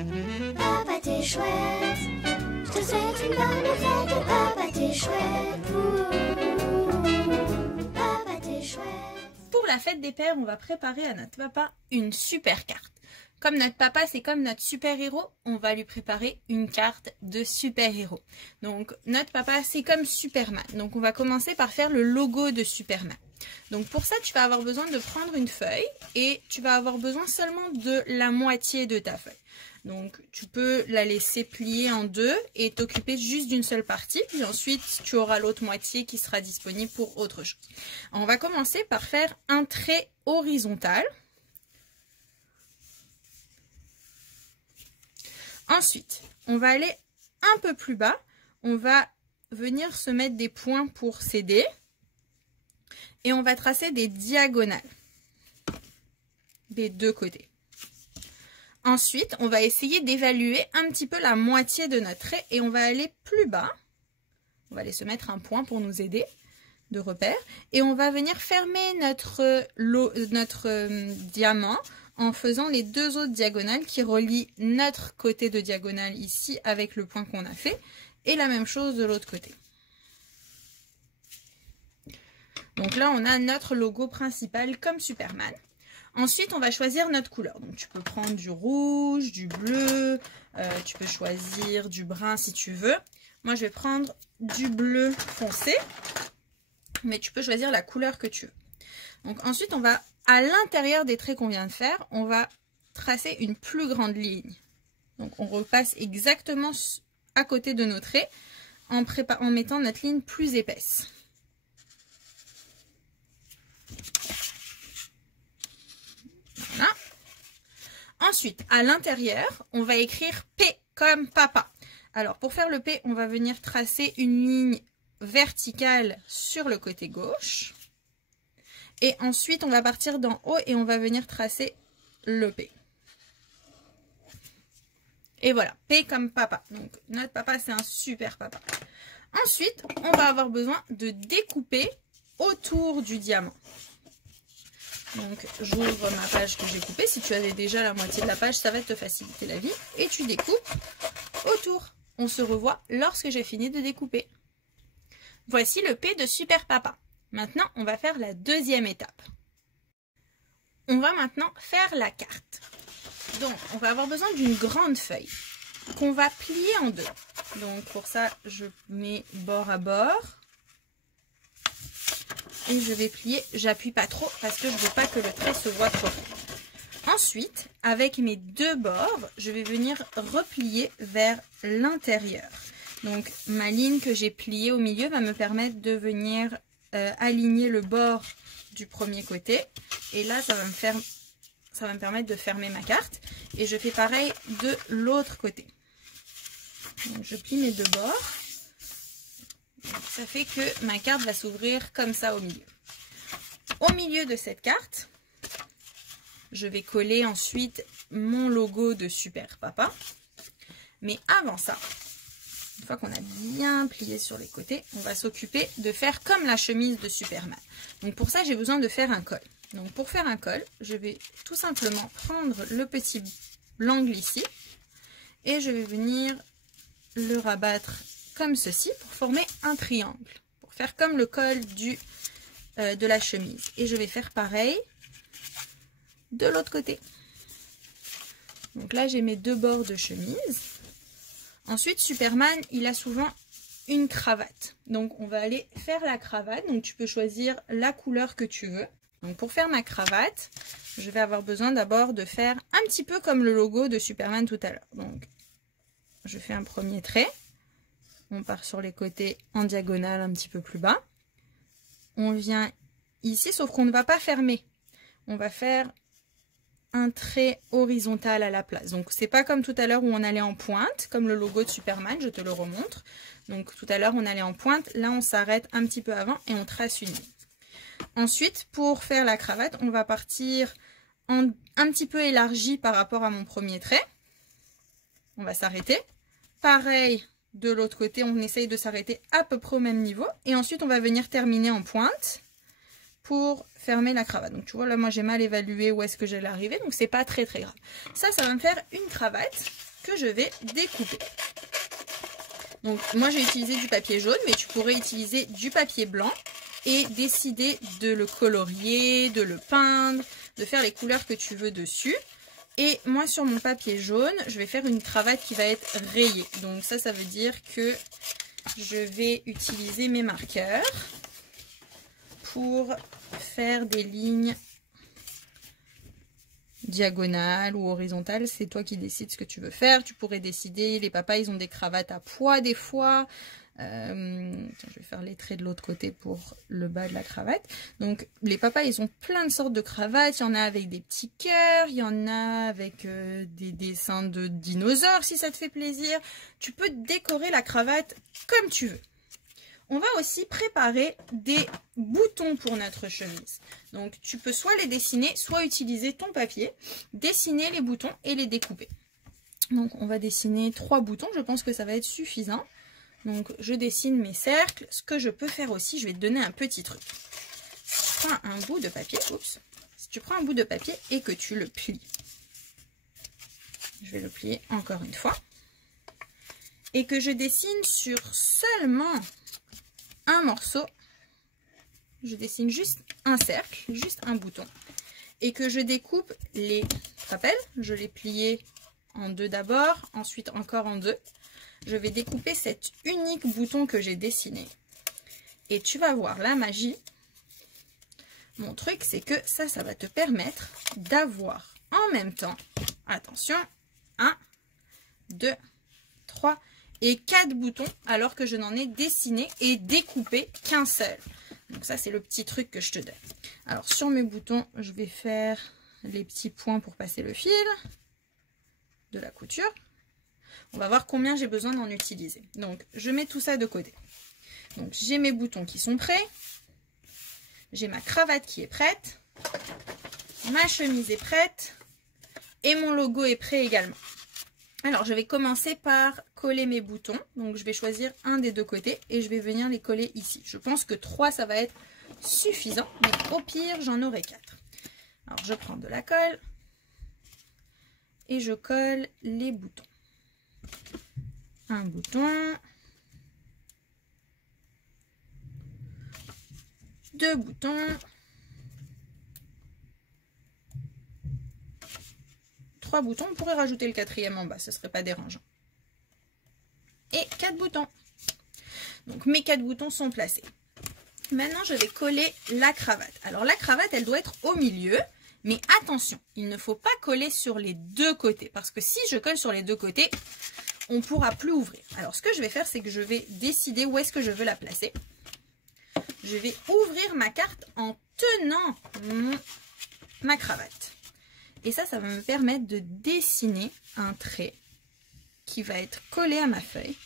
Papa t'es chouette, je te souhaite une bonne fête. Papa t'es chouette, papa t'es chouette. Pour la fête des pères, on va préparer à notre papa une super carte. Comme notre papa, c'est comme notre super-héros, on va lui préparer une carte de super-héros. Donc, notre papa, c'est comme Superman. Donc, on va commencer par faire le logo de Superman. Donc, pour ça, tu vas avoir besoin de prendre une feuille et tu vas avoir besoin seulement de la moitié de ta feuille. Donc, tu peux la laisser plier en deux et t'occuper juste d'une seule partie. Puis ensuite, tu auras l'autre moitié qui sera disponible pour autre chose. On va commencer par faire un trait horizontal. Ensuite, on va aller un peu plus bas. On va venir se mettre des points pour s'aider. Et on va tracer des diagonales des deux côtés. Ensuite, on va essayer d'évaluer un petit peu la moitié de notre trait et on va aller plus bas. On va aller se mettre un point pour nous aider de repère. Et on va venir fermer notre diamant en faisant les deux autres diagonales qui relient notre côté de diagonale ici avec le point qu'on a fait. Et la même chose de l'autre côté. Donc là, on a notre logo principal comme Superman. Ensuite, on va choisir notre couleur. Donc, tu peux prendre du rouge, du bleu, tu peux choisir du brun si tu veux. Moi, je vais prendre du bleu foncé, mais tu peux choisir la couleur que tu veux. Donc, ensuite, on va, à l'intérieur des traits qu'on vient de faire, on va tracer une plus grande ligne. Donc, on repasse exactement à côté de nos traits en mettant notre ligne plus épaisse. Voilà. Ensuite, à l'intérieur, on va écrire P comme papa. Alors, pour faire le P, on va venir tracer une ligne verticale sur le côté gauche. Et ensuite, on va partir d'en haut et on va venir tracer le P. Et voilà, P comme papa. Donc, notre papa, c'est un super papa. Ensuite, on va avoir besoin de découper autour du diamant. Donc, j'ouvre ma page que j'ai coupée. Si tu avais déjà la moitié de la page, ça va te faciliter la vie. Et tu découpes autour. On se revoit lorsque j'ai fini de découper. Voici le P de Super Papa. Maintenant, on va faire la deuxième étape. On va maintenant faire la carte. Donc, on va avoir besoin d'une grande feuille qu'on va plier en deux. Donc, pour ça, je mets bord à bord. Et je vais plier, j'appuie pas trop parce que je ne veux pas que le trait se voit trop. Ensuite, avec mes deux bords, je vais venir replier vers l'intérieur. Donc, ma ligne que j'ai pliée au milieu va me permettre de venir aligner le bord du premier côté. Et là, ça va me permettre de fermer ma carte. Et je fais pareil de l'autre côté. Donc, je plie mes deux bords. Ça fait que ma carte va s'ouvrir comme ça au milieu. Au milieu de cette carte, je vais coller ensuite mon logo de Super Papa. Mais avant ça, une fois qu'on a bien plié sur les côtés, on va s'occuper de faire comme la chemise de Superman. Donc pour ça, j'ai besoin de faire un col. Donc pour faire un col, je vais tout simplement prendre le petit l'angle ici et je vais venir le rabattre comme ceci pour former un triangle, pour faire comme le col de la chemise. Et je vais faire pareil de l'autre côté. Donc là, j'ai mes deux bords de chemise. Ensuite, Superman, il a souvent une cravate. Donc, on va aller faire la cravate. Donc, tu peux choisir la couleur que tu veux. Donc, pour faire ma cravate, je vais avoir besoin d'abord de faire un petit peu comme le logo de Superman tout à l'heure. Donc, je fais un premier trait. On part sur les côtés en diagonale un petit peu plus bas. On vient ici, sauf qu'on ne va pas fermer. On va faire un trait horizontal à la place. Donc, c'est pas comme tout à l'heure où on allait en pointe, comme le logo de Superman, je te le remontre. Donc, tout à l'heure, on allait en pointe. Là, on s'arrête un petit peu avant et on trace une ligne. Ensuite, pour faire la cravate, on va partir un petit peu élargi par rapport à mon premier trait. On va s'arrêter. Pareil, de l'autre côté, on essaye de s'arrêter à peu près au même niveau. Et ensuite, on va venir terminer en pointe pour fermer la cravate. Donc, tu vois, là, moi, j'ai mal évalué où est-ce que j'allais arriver. Donc, c'est pas très, très grave. Ça va me faire une cravate que je vais découper. Donc moi j'ai utilisé du papier jaune, mais tu pourrais utiliser du papier blanc et décider de le colorier, de le peindre, de faire les couleurs que tu veux dessus. Et moi sur mon papier jaune, je vais faire une cravate qui va être rayée. Donc ça veut dire que je vais utiliser mes marqueurs pour faire des lignes diagonale ou horizontale, c'est toi qui décides ce que tu veux faire. Tu pourrais décider, les papas ils ont des cravates à pois des fois. Je vais faire les traits de l'autre côté pour le bas de la cravate. Donc les papas ils ont plein de sortes de cravates. Il y en a avec des petits cœurs, il y en a avec des dessins de dinosaures si ça te fait plaisir. Tu peux décorer la cravate comme tu veux. On va aussi préparer des boutons pour notre chemise. Donc, tu peux soit les dessiner, soit utiliser ton papier, dessiner les boutons et les découper. Donc, on va dessiner 3 boutons. Je pense que ça va être suffisant. Donc, je dessine mes cercles. Ce que je peux faire aussi, je vais te donner un petit truc. Si tu prends un bout de papier, si tu prends un bout de papier et que tu le plies, je vais le plier encore une fois, et que je dessine sur seulement un morceau, je dessine juste un cercle, juste un bouton, et que je découpe les, tu te rappelles, je l'ai plié en 2 d'abord, ensuite encore en 2. Je vais découper cet unique bouton que j'ai dessiné, et tu vas voir la magie. Mon truc, c'est que ça va te permettre d'avoir en même temps, attention, 1, 2, 3 et 4 boutons, alors que je n'en ai dessiné et découpé qu'un seul. Donc ça, c'est le petit truc que je te donne. Alors sur mes boutons, je vais faire les petits points pour passer le fil de la couture. On va voir combien j'ai besoin d'en utiliser. Donc je mets tout ça de côté. Donc j'ai mes boutons qui sont prêts. J'ai ma cravate qui est prête. Ma chemise est prête. Et mon logo est prêt également. Alors, je vais commencer par coller mes boutons. Donc, je vais choisir un des 2 côtés et je vais venir les coller ici. Je pense que 3, ça va être suffisant. Mais au pire, j'en aurai 4. Alors, je prends de la colle et je colle les boutons. Un bouton. 2 boutons. 3 boutons, on pourrait rajouter le 4e en bas, ce serait pas dérangeant. Et 4 boutons. Donc mes 4 boutons sont placés. Maintenant, je vais coller la cravate. Alors la cravate, elle doit être au milieu, mais attention, il ne faut pas coller sur les 2 côtés, parce que si je colle sur les 2 côtés, on ne pourra plus ouvrir. Alors ce que je vais faire, c'est que je vais décider où est-ce que je veux la placer. Je vais ouvrir ma carte en tenant ma cravate. Et ça va me permettre de dessiner un trait qui va être collé à ma feuille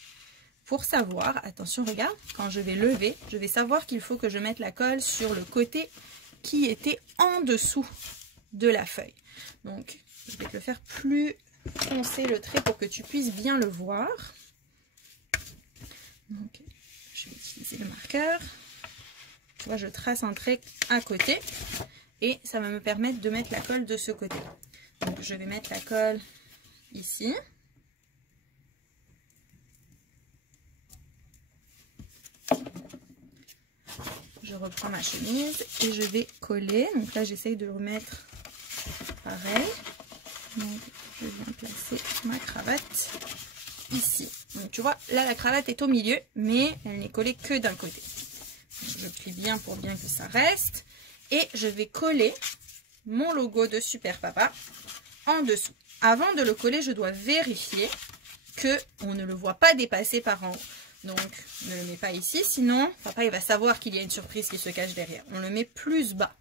pour savoir, attention regarde, quand je vais lever, je vais savoir qu'il faut que je mette la colle sur le côté qui était en dessous de la feuille. Donc je vais te le faire plus foncé le trait pour que tu puisses bien le voir. Donc je vais utiliser le marqueur. Tu vois, je trace un trait à côté. Et ça va me permettre de mettre la colle de ce côté. Donc je vais mettre la colle ici. Je reprends ma chemise et je vais coller. Donc là j'essaye de le remettre pareil. Donc je viens placer ma cravate ici. Donc tu vois, là la cravate est au milieu, mais elle n'est collée que d'un côté. Donc, je plie bien pour bien que ça reste. Et je vais coller mon logo de Super Papa en dessous. Avant de le coller, je dois vérifier qu'on ne le voit pas dépasser par en haut. Donc, ne le mets pas ici, sinon papa il va savoir qu'il y a une surprise qui se cache derrière. On le met plus bas.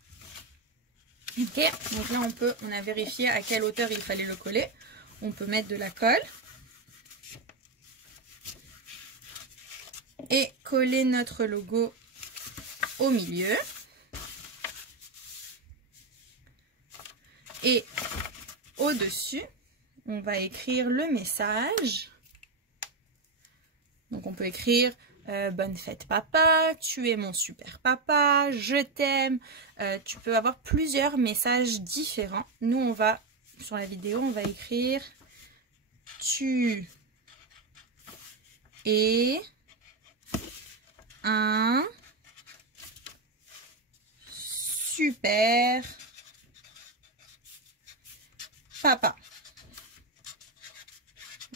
Ok, donc là on a vérifié à quelle hauteur il fallait le coller. On peut mettre de la colle. Et coller notre logo au milieu. Et au-dessus, on va écrire le message. Donc on peut écrire bonne fête papa, tu es mon super papa, je t'aime. Tu peux avoir plusieurs messages différents. Nous on va, sur la vidéo, on va écrire Tu es un super papa.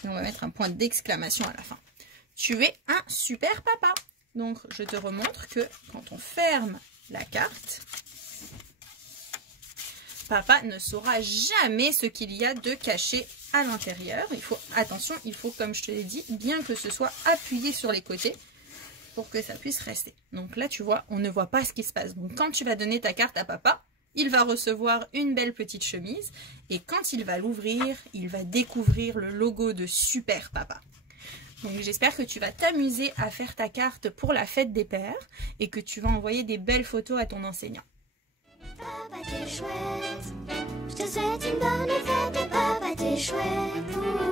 Et on va mettre un point d'exclamation à la fin. Tu es un super papa. Donc, je te remontre que quand on ferme la carte, papa ne saura jamais ce qu'il y a de caché à l'intérieur. Attention, il faut, comme je te l'ai dit, bien que ce soit appuyé sur les côtés pour que ça puisse rester. Donc là, tu vois, on ne voit pas ce qui se passe. Donc, quand tu vas donner ta carte à papa, il va recevoir une belle petite chemise. Et quand il va l'ouvrir, il va découvrir le logo de Super Papa. Donc j'espère que tu vas t'amuser à faire ta carte pour la fête des pères et que tu vas envoyer des belles photos à ton enseignant. Papa t'es chouette, je te souhaite une bonne fête, papa t'es chouette.